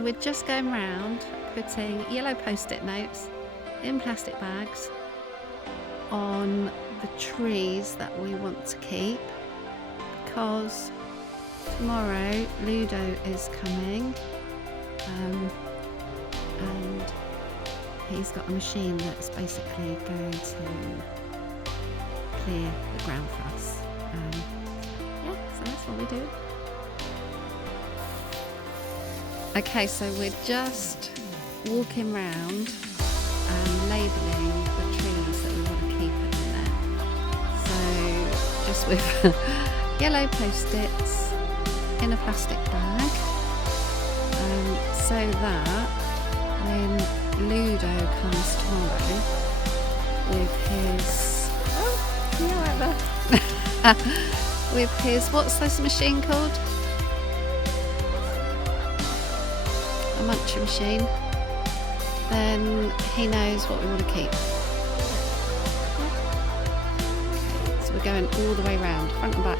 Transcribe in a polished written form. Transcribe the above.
So we're just going round putting yellow post-it notes in plastic bags on the trees that we want to keep, because tomorrow Ludo is coming, and he's got a machine that's basically going to clear the ground for us. Yeah, so that's what we do. Okay, so we're just walking round and labelling the trees that we want to keep in there. So just with yellow post-its in a plastic bag, so that when Ludo comes tomorrow with his with his, what's this machine called? A muncher machine. Then he knows what we want to keep. Okay, so we're going all the way round, front and back.